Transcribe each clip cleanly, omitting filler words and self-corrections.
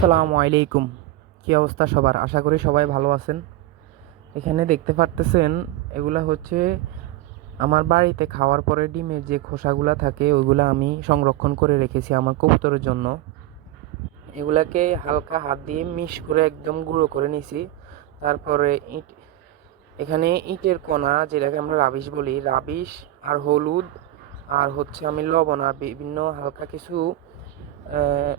আসসালামু আলাইকুম। কী অবস্থা সবার? আশা করি সবাই ভালো আছেন। এখানে দেখতে পারতেছেন এগুলা হচ্ছে আমার বাড়িতে খাওয়ার পরে ডিমের যে খোসাগুলা থাকে ওইগুলা আমি সংরক্ষণ করে রেখেছি আমার কবুতরের জন্য। এগুলাকে হালকা হাত দিয়ে মিশ করে একদম গুঁড়ো করে নিছি। তারপরে এখানে ইটের কণা, যেটাকে আমরা রাবিশ বলি, রাবিশ আর হলুদ আর হচ্ছে আমি লবণ আর বিভিন্ন হালকা কিছু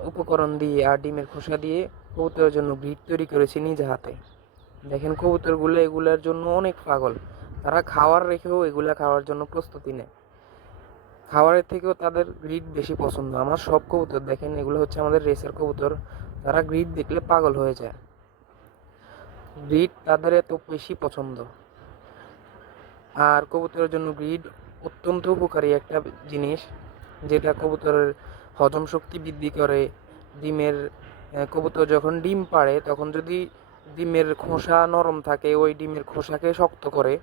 উপকরণ দিয়ে আর ডিমের খোসা দিয়ে কবুতরের জন্য গ্রিড তৈরি করেছি নিজে হাতে। দেখেন কবুতরগুলো এগুলার জন্য অনেক পাগল। তারা খাওয়ার রেখেও এগুলা খাওয়ার জন্য প্রস্তুতি নেয়। খাবারের থেকেও তাদের গ্রিড বেশি পছন্দ। আমার সব কবুতর দেখেন, এগুলো হচ্ছে আমাদের রেসার কবুতর। তারা গ্রিড দেখলে পাগল হয়ে যায়। গ্রিড তাদের এত বেশি পছন্দ। আর কবুতরের জন্য গ্রিড অত্যন্ত উপকারী একটা জিনিস, যেটা কবুতরের হজম শক্তি বৃদ্ধি করে। ডিমের কবুতর যখন ডিম পাড়ে তখন যদি ডিমের খোসা নরম থাকে, ওই ডিমের খোসাকে শক্ত করে।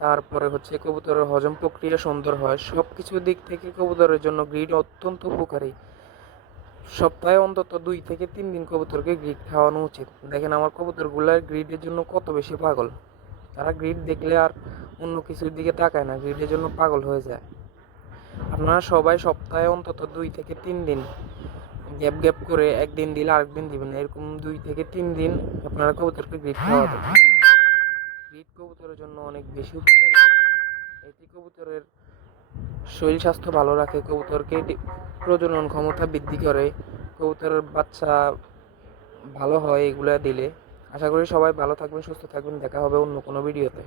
তারপরে হচ্ছে কবুতরের হজম প্রক্রিয়া সুন্দর হয়। সব কিছুর দিক থেকে কবুতরের জন্য গ্রিড অত্যন্ত উপকারী। সপ্তাহে অন্তত 2 থেকে 3 দিন কবুতরকে গ্রিড খাওয়ানো উচিত। দেখেন আমার কবুতরগুলো গ্রিডের জন্য কত বেশি পাগল। তারা গ্রিড দেখলে আর অন্য কিছুর দিকে তাকায় না, গ্রিডের জন্য পাগল হয়ে যায়। আপনারা সবাই সপ্তাহে অন্তত 2 থেকে 3 দিন গ্যাপ গ্যাপ করে, একদিন দিলে আরেকদিন দিবেন, এরকম 2 থেকে 3 দিন আপনারা কবুতরকে গ্রিড খাওয়াবেন। গ্রিড কবুতরের জন্য অনেক বেশি উপকারী। এটি কবুতরের শরীর স্বাস্থ্য ভালো রাখে, কবুতরকে প্রজনন ক্ষমতা বৃদ্ধি করে, কবুতরের বাচ্চা ভালো হয় এগুলা দিলে। আশা করি সবাই ভালো থাকবেন, সুস্থ থাকবেন। দেখা হবে অন্য কোনো ভিডিওতে।